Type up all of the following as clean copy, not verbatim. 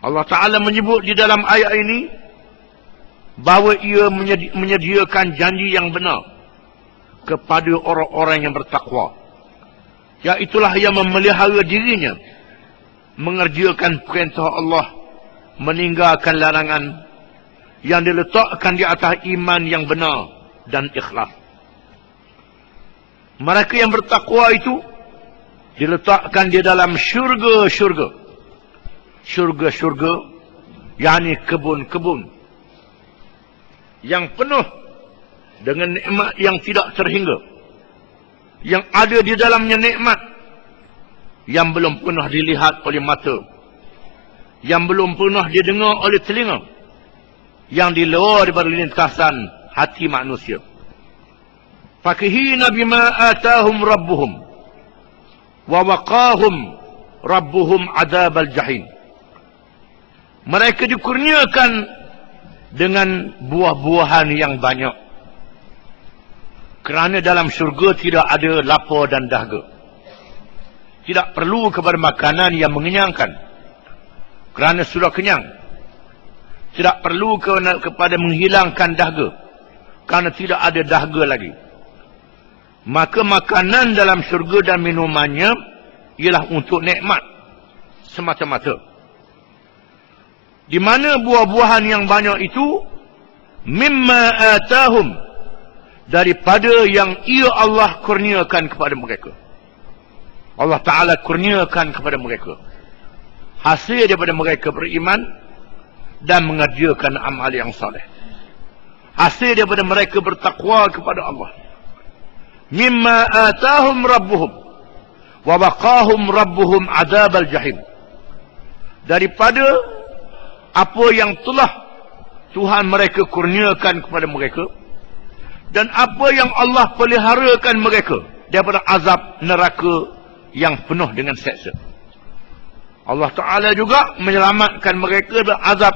Allah Ta'ala menyebut di dalam ayat ini bahawa ia menyediakan janji yang benar kepada orang-orang yang bertakwa, iaitulah yang memelihara dirinya, mengerjakan perintah Allah, meninggalkan larangan, yang diletakkan di atas iman yang benar dan ikhlas. Mereka yang bertakwa itu diletakkan di dalam syurga-syurga. Syurga-syurga, yakni kebun-kebun yang penuh dengan nikmat yang tidak terhingga, yang ada di dalamnya nikmat yang belum pernah dilihat oleh mata, yang belum pernah didengar oleh telinga, yang di luar daripada lintasan hati manusia. Fakihina bima atahum rabbuhum wa waqahum rabbuhum adzabal jahim. Mereka dikurniakan dengan buah-buahan yang banyak, kerana dalam syurga tidak ada lapar dan dahaga. Tidak perlu kepada makanan yang mengenyangkan, kerana sudah kenyang. Tidak perlu kepada menghilangkan dahaga, kerana tidak ada dahaga lagi. Maka makanan dalam syurga dan minumannya ialah untuk nikmat semata-mata. Di mana buah-buahan yang banyak itu, mimma atahum, daripada yang ia Allah kurniakan kepada mereka. Allah Ta'ala kurniakan kepada mereka hasil daripada mereka beriman dan mengerjakan amal yang saleh. Hasil daripada mereka bertakwa kepada Allah. Mimma atahum rabbuhum wa waqahum rabbuhum adzabal jahim. Daripada apa yang telah Tuhan mereka kurniakan kepada mereka, dan apa yang Allah peliharakan mereka daripada azab neraka yang penuh dengan seksa. Allah Ta'ala juga menyelamatkan mereka dari azab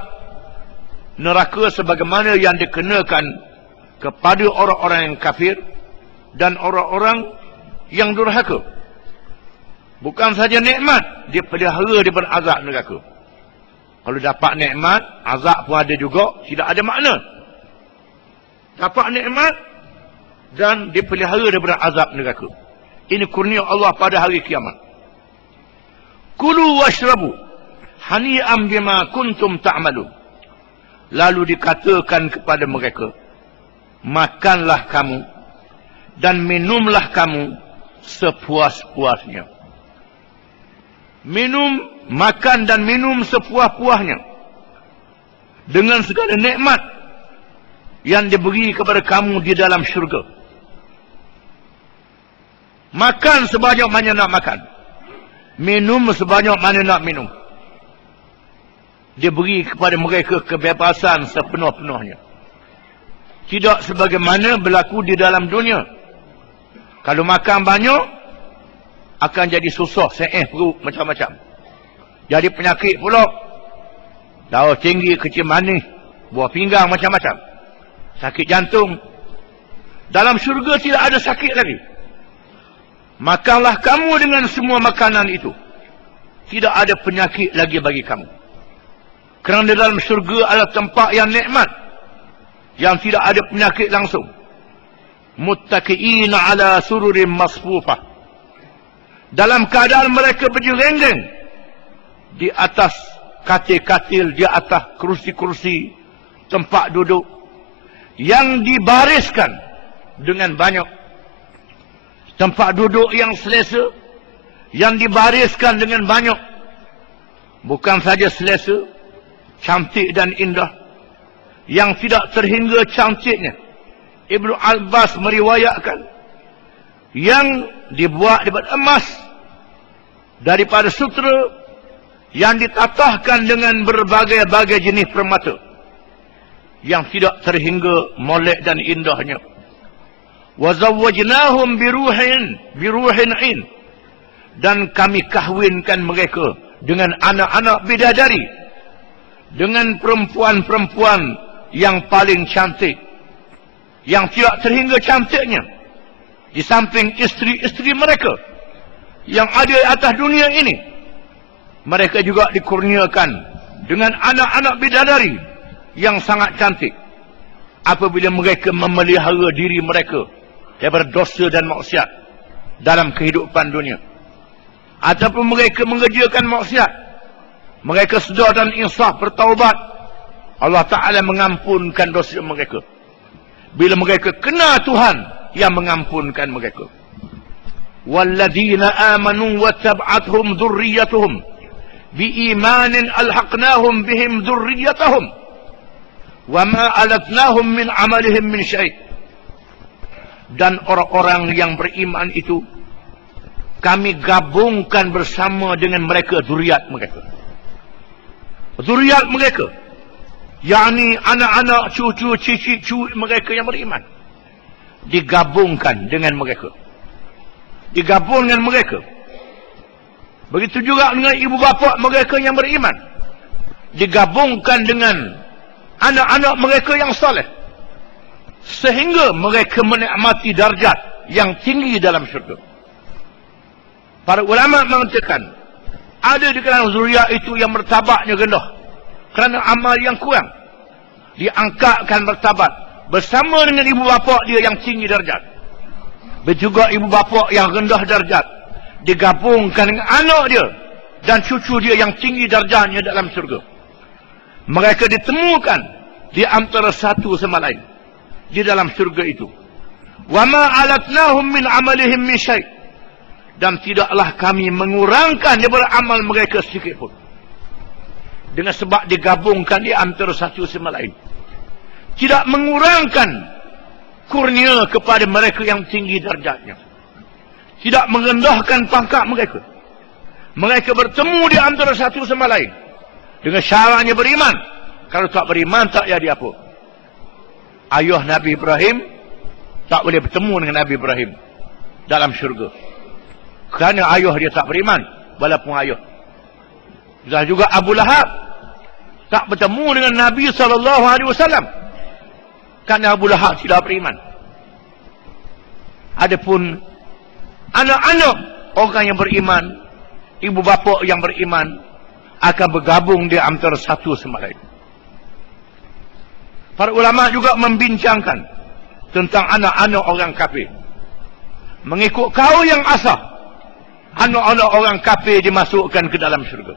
neraka sebagaimana yang dikenakan kepada orang-orang yang kafir dan orang-orang yang durhaka. Bukan saja nikmat, dia pelihara daripada azab neraka. Kalau dapat nikmat, azab pun ada juga, tidak ada makna. Dapat nikmat dan dipelihara daripada azab neraka. Ini kurnia Allah pada hari kiamat. Kulu washrabu hani'am bima kuntum ta'malun. Lalu dikatakan kepada mereka, makanlah kamu dan minumlah kamu sepuas-puasnya. Makan dan minum sepuas-puasnya dengan segala nikmat yang diberi kepada kamu di dalam syurga. Makan sebanyak mana nak makan, minum sebanyak mana nak minum. Diberi kepada mereka kebebasan sepenuh-penuhnya. Tidak sebagaimana berlaku di dalam dunia. Kalau makan banyak, akan jadi susah, perut macam-macam. Jadi penyakit pula. Darah tinggi, kecil manis, buah pinggang macam-macam. Sakit jantung. Dalam syurga tidak ada sakit lagi. Makanlah kamu dengan semua makanan itu. Tidak ada penyakit lagi bagi kamu. Kerana dalam syurga adalah tempat yang nikmat, yang tidak ada penyakit langsung. Muttaqi'ina ala sururin masfufah. Dalam keadaan mereka berjelenggeng di atas katil-katil, di atas kerusi-kerusi tempat duduk yang dibariskan dengan banyak. Tempat duduk yang selesa, yang dibariskan dengan banyak. Bukan saja selesa, cantik dan indah, yang tidak terhingga cantiknya. Ibnu Abbas meriwayatkan, yang dibuat daripada emas, daripada sutra, yang ditatahkan dengan berbagai-bagai jenis permata, yang tidak terhingga molek dan indahnya. Wazawwajnahum biruhin ain, dan kami kahwinkan mereka dengan anak-anak bidadari, dengan perempuan-perempuan yang paling cantik, yang tidak terhingga cantiknya, di samping isteri-isteri mereka yang ada di atas dunia ini. Mereka juga dikurniakan dengan anak-anak bidadari yang sangat cantik apabila mereka memelihara diri mereka daripada dosa dan maksiat dalam kehidupan dunia. Ataupun mereka mengerjakan maksiat, mereka sedar dan insaf bertaubat, Allah Ta'ala mengampunkan dosa mereka. Bila mereka kena Tuhan yang mengampunkan mereka. Walladzina amanu wattab'athum dzurriyyatuhum biimanin alhaqnahum bihim dzurriyyatahum wama alatnahum min amalihim min syai'. Dan orang-orang yang beriman itu kami gabungkan bersama dengan mereka zuriat mereka. Zuriat mereka, yakni anak-anak, cucu, cicit, cucu mereka yang beriman, digabungkan dengan mereka. Digabung dengan mereka. Begitu juga dengan ibu bapa mereka yang beriman, digabungkan dengan anak-anak mereka yang soleh, sehingga mereka menikmati darjat yang tinggi dalam syurga. Para ulama mengatakan ada di kalangan zuriat itu yang martabatnya rendah kerana amal yang kurang, diangkatkan martabat bersama dengan ibu bapa dia yang tinggi darjat. Juga ibu bapa yang rendah darjat digabungkan dengan anak dia dan cucu dia yang tinggi darjatnya dalam syurga. Mereka ditemukan di antara satu sama lain di dalam syurga itu. Wa ma alatnahum min amalihim min syai'. Dan tidaklah kami mengurangkan daripada amal mereka sedikit pun. Dengan sebab digabungkan di antara satu sama lain. Tidak mengurangkan kurnia kepada mereka yang tinggi darjatnya. Tidak merendahkan pangkat mereka. Mereka bertemu di antara satu sama lain. Dengan syaratnya beriman. Kalau tak beriman tak jadi apa. Ayah Nabi Ibrahim tak boleh bertemu dengan Nabi Ibrahim dalam syurga. Kerana ayah dia tak beriman, walaupun ayah. Dan juga Abu Lahab tak bertemu dengan Nabi SAW kerana Abu Lahab tidak beriman. Adapun anak-anak orang yang beriman, ibu bapa yang beriman akan bergabung di antara satu sama lain. Para ulama juga membincangkan tentang anak-anak orang kafir. Mengikut kaul yang asah, anak-anak orang kafir dimasukkan ke dalam syurga.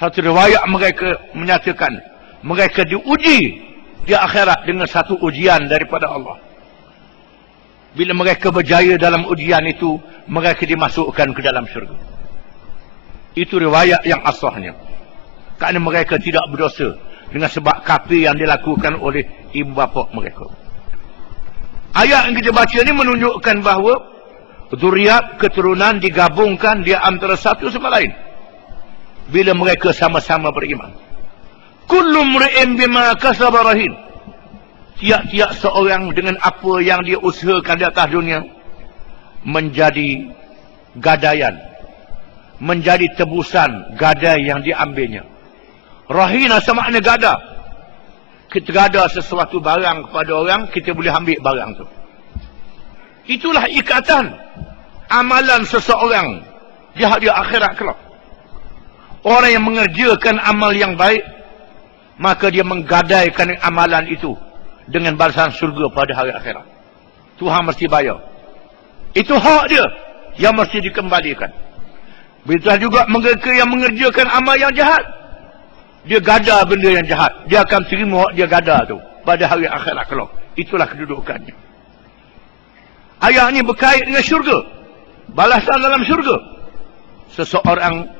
Satu riwayat mereka menyatakan mereka diuji di akhirat dengan satu ujian daripada Allah. Bila mereka berjaya dalam ujian itu, mereka dimasukkan ke dalam syurga. Itu riwayat yang asahnya. Kerana mereka tidak berdosa dengan sebab kafir yang dilakukan oleh ibu bapa mereka. Ayat yang kita baca ini menunjukkan bahawa zuriat keturunan digabungkan di antara satu sama lain bila mereka sama-sama beriman. Kullu mri'in bima kasaba rahin. Tiap-tiap seorang dengan apa yang dia usahakan di atas dunia menjadi gadaian, menjadi tebusan gadai yang diambilnya. Rahina sama makna gada. Kita gada sesuatu barang kepada orang, kita boleh ambil barang tu. Itulah ikatan amalan seseorang di hari akhirat kelak. Orang yang mengerjakan amal yang baik, maka dia menggadaikan amalan itu dengan balasan surga pada hari akhirat. Tuhan mesti bayar. Itu hak dia yang mesti dikembalikan. Begitu juga mereka yang mengerjakan amal yang jahat, dia gada benda yang jahat, dia akan terima hak dia gada tu pada hari akhirat kelak. Itulah kedudukannya. Ayat ini berkait dengan syurga, balasan dalam syurga. Seseorang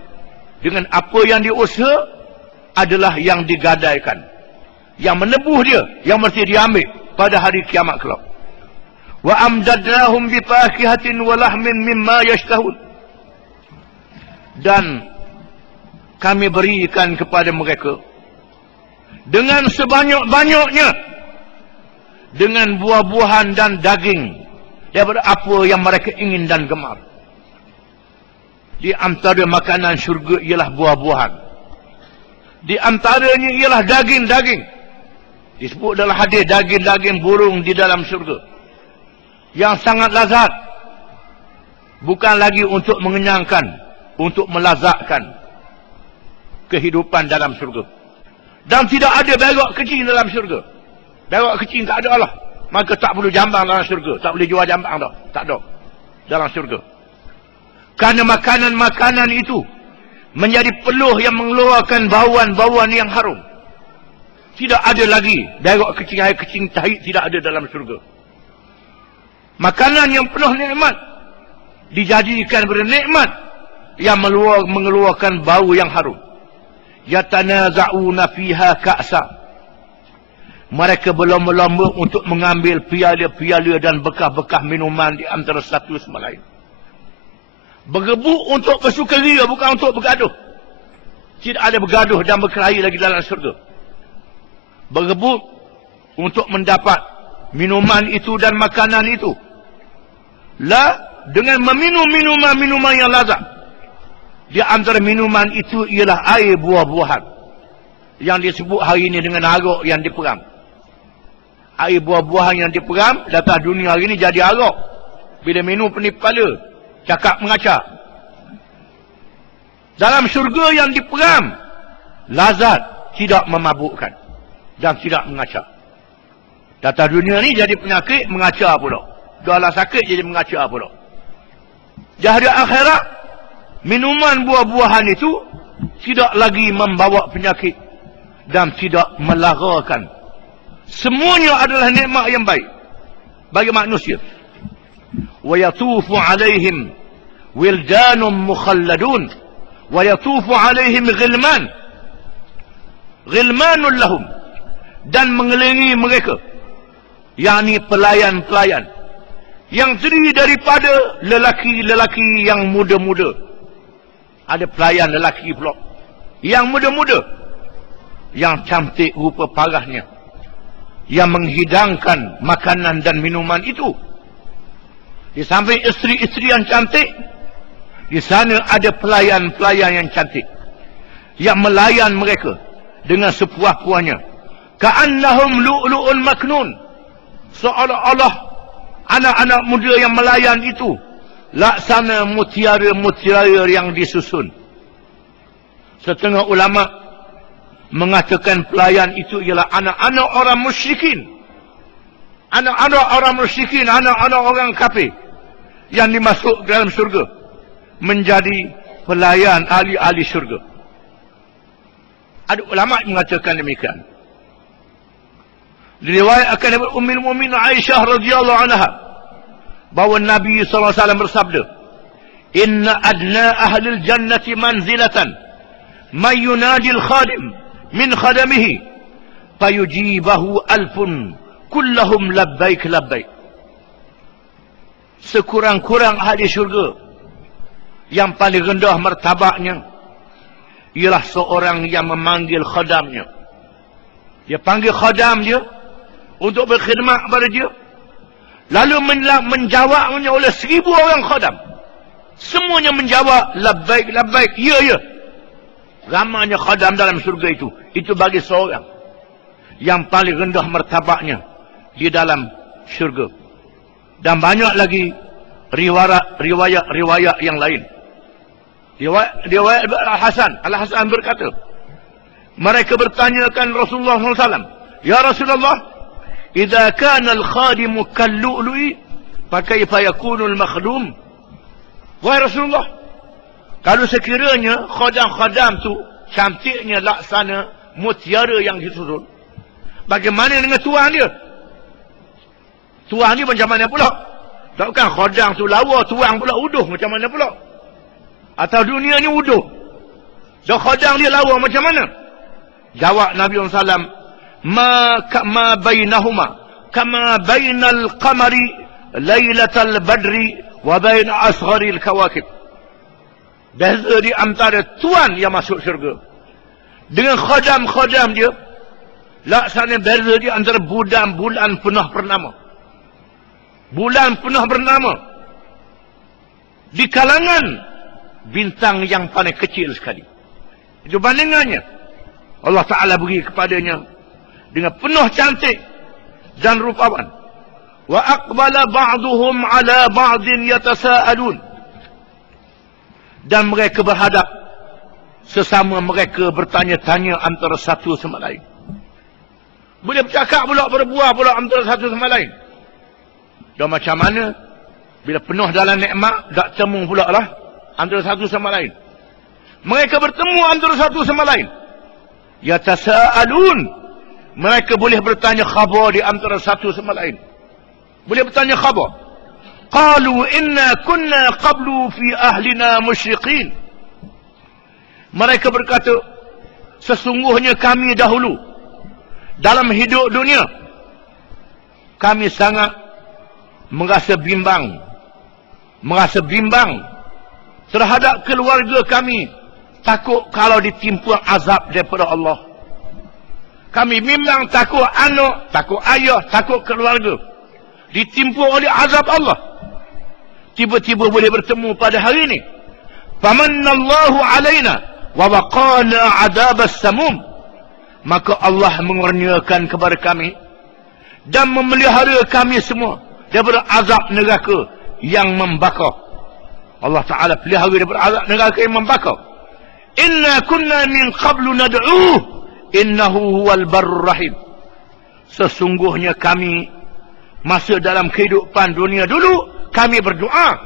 dengan apa yang dia usaha adalah yang digadaikan, yang menebuh dia, yang mesti diambil pada hari kiamat kelak. Wa amdadnahum bi fakihatin wa lahmin mimma yashtahun. Dan kami berikan kepada mereka dengan sebanyak-banyaknya dengan buah-buahan dan daging daripada apa yang mereka ingin dan gemar. Di antara makanan syurga ialah buah-buahan. Di antaranya ialah daging-daging. Disebut dalam hadis daging-daging burung di dalam syurga. Yang sangat lazat. Bukan lagi untuk mengenyangkan, untuk melazatkan. kehidupan dalam syurga. Dan tidak ada berak kecil dalam syurga. Berak kecil tak ada Allah. Maka tak perlu jambang dalam syurga. Tak boleh jual jambang dah. Tak ada dalam syurga. Kerana makanan-makanan itu menjadi peluh yang mengeluarkan bauan-bauan yang harum. Tidak ada lagi berak kecil, air kecil, tahid tidak ada dalam syurga. Makanan yang penuh nikmat dijadikan bernikmat yang mengeluarkan bau yang harum. Yatanaza'una fiha ka'sa. Mereka berlomba-lomba untuk mengambil piala-piala dan bekas-bekas minuman di antara satu sama lain. Bergebuk untuk bersukaria, bukan untuk bergaduh. Tidak ada bergaduh dan berkelahi lagi dalam syurga. Bergebuk untuk mendapat minuman itu dan makanan itu. Dengan meminum minuman yang lazat. Di antara minuman itu ialah air buah-buahan. Yang disebut hari ini dengan arak yang diperam. Air buah-buahan yang diperam, datang dunia hari ini jadi arak. Bila minum pening kepala, cakap mengacak. Dalam syurga yang diperam, lazat, tidak memabukkan. Dan tidak mengacak. Datang dunia ni jadi penyakit, mengacak pula. Dah lah sakit, jadi mengacak pula. Di hari akhirat, minuman buah-buahan itu tidak lagi membawa penyakit dan tidak melarakan. Semuanya adalah nikmat yang baik bagi manusia. Wa yatufu alaihim wildanun mukhalladun wa yatufu alaihim ghilmanun lahum, dan mengelilingi mereka, yakni pelayan-pelayan yang terdiri daripada lelaki-lelaki yang muda-muda. Ada pelayan lelaki pula yang muda-muda, yang cantik rupa parahnya, yang menghidangkan makanan dan minuman itu. Di samping isteri-isteri yang cantik, di sana ada pelayan-pelayan yang cantik yang melayan mereka dengan sepuas-puasnya. Ka'annahum lu'lu'un maknun. Seolah-olah anak-anak muda yang melayan itu laksana mutiara-mutiara yang disusun. Setengah ulama mengatakan pelayan itu ialah anak-anak orang musyrikin. Anak-anak orang musyrikin, anak-anak orang kafir yang dimasuk dalam syurga menjadi pelayan ahli-ahli syurga. Ada ulama mengatakan demikian. Diriwayatkan dari Ummul Mukminin Aisyah radhiyallahu anha bahawa Nabi SAW bersabda, "Inna adna ahlil jannati manzilatan man yunadil khadim min khadamihi fayujibahu alfun kullahum labbaik labbaik." Sekurang-kurang ahli syurga yang paling rendah martabatnya ialah seorang yang memanggil khadamnya. Dia panggil khadam dia untuk berkhidmat kepada dia, lalu menjawabnya oleh 1000 orang khadam. Semuanya menjawab labbaik labbaik, ya ya. Ramanya khadam dalam surga itu. Itu bagi seorang yang paling rendah martabatnya di dalam syurga. Dan banyak lagi riwayat yang lain. Riwayat Al-Hasan berkata, mereka bertanyakan Rasulullah SAW, "Ya Rasulullah, idza kana al-khadimu kal-lu'lu'i, fa kaifa yakunu al-makhdum?" Wahai Rasulullah, kalau sekiranya khadam-khadam tu cantiknya laksana mutiara yang disusun, bagaimana dengan tuan dia? Tuan dia macam mana pula? Takkan khadam tu lawa, tuan pula uduh macam mana pula? Atau dunia ni uduh, dan khadam dia lawa macam mana? Jawab Nabi SAW, ma bainahuma kama bainal qamari lailatal badri wa bain asgharil kawakib. Beza di antara tuan yang masuk syurga dengan khadam-khadam dia, laksana beza di antara bulan penuh purnama. Bulan penuh bernama di kalangan bintang yang paling kecil sekali. Itu bandingannya. Allah Ta'ala beri kepadanya dengan penuh cantik dan rupawan. Wa aqbala ba'duhum ala ba'din yatasa'alun. Dan mereka berhadap sesama mereka bertanya-tanya antara satu sama lain. Boleh bercakap pula, berbuah pula antara satu sama lain. Dan macam mana? Bila penuh dalam nikmat, tak temu pula lah antara satu sama lain. Mereka bertemu antara satu sama lain. Yatasa'alun. Mereka boleh bertanya khabar di antara satu sama lain. Boleh bertanya khabar. Qalu inna kunna qablu fi ahlina musyriqin. Mereka berkata, sesungguhnya kami dahulu dalam hidup dunia, kami sangat merasa bimbang terhadap keluarga kami, takut kalau ditimpa azab daripada Allah. Kami bimbang takut anak, takut ayah, takut keluarga ditimpa oleh azab Allah. Tiba-tiba boleh bertemu pada hari ini. Famannallahu alaina wa waqana adabas samum. Maka Allah mengurniakan kepada kami dan memelihara kami semua daripada azab neraka yang membakar. Allah Ta'ala pelihara daripada azab neraka yang membakar. Inna kunna min qablu nad'uh innahu huwal barrur rahim. Sesungguhnya kami masa dalam kehidupan dunia dulu, kami berdoa.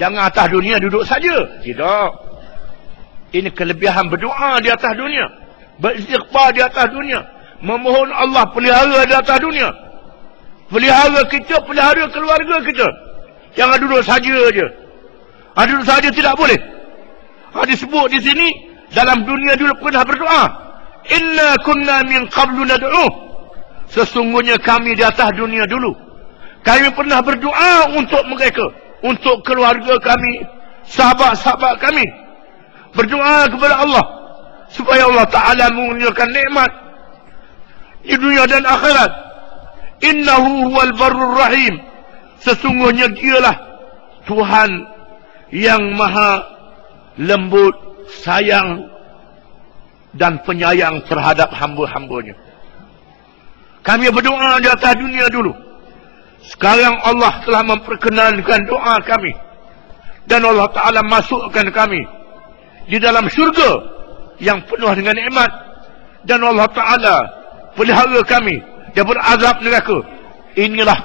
Jangan atas dunia duduk saja. Tidak. Ini kelebihan berdoa di atas dunia. Beristighfar di atas dunia. Memohon Allah pelihara di atas dunia. Pelihara kita, pelihara keluarga kita. Jangan duduk saja je. Duduk saja tidak boleh. Disebut di sini, dalam dunia dulu pernah berdoa. Inna kunna min qablu nad'uh. Sesungguhnya kami di atas dunia dulu, kami pernah berdoa untuk mereka, untuk keluarga kami, sahabat-sahabat kami. Berdoa kepada Allah supaya Allah Ta'ala mengurniakan nikmat di dunia dan akhirat. Innahu huwal barrur rahim. Sesungguhnya dialah Tuhan yang maha lembut, sayang dan penyayang terhadap hamba-hambanya. Kami berdoa di atas dunia dulu. Sekarang Allah telah memperkenankan doa kami. Dan Allah Ta'ala masukkan kami di dalam syurga yang penuh dengan nikmat. Dan Allah Ta'ala pelihara kami daripada azab neraka. Inilah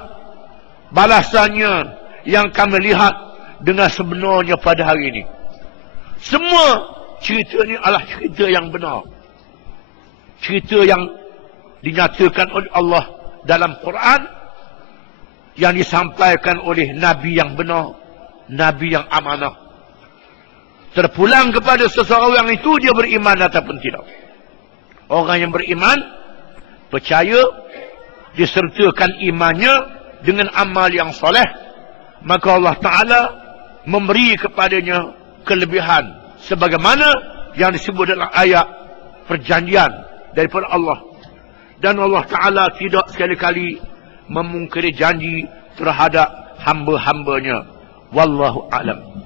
balasannya yang kami lihat dengan sebenarnya pada hari ini. Semua cerita ini adalah cerita yang benar. Cerita yang dinyatakan oleh Allah dalam Quran, yang disampaikan oleh Nabi yang benar, Nabi yang amanah. Terpulang kepada seseorang itu, dia beriman ataupun tidak. Orang yang beriman, percaya, disertakan imannya dengan amal yang soleh, maka Allah Ta'ala memberi kepadanya kelebihan sebagaimana yang disebut dalam ayat perjanjian daripada Allah. Dan Allah Ta'ala tidak sekali-kali memungkiri janji terhadap hamba-hambanya. Wallahu a'lam.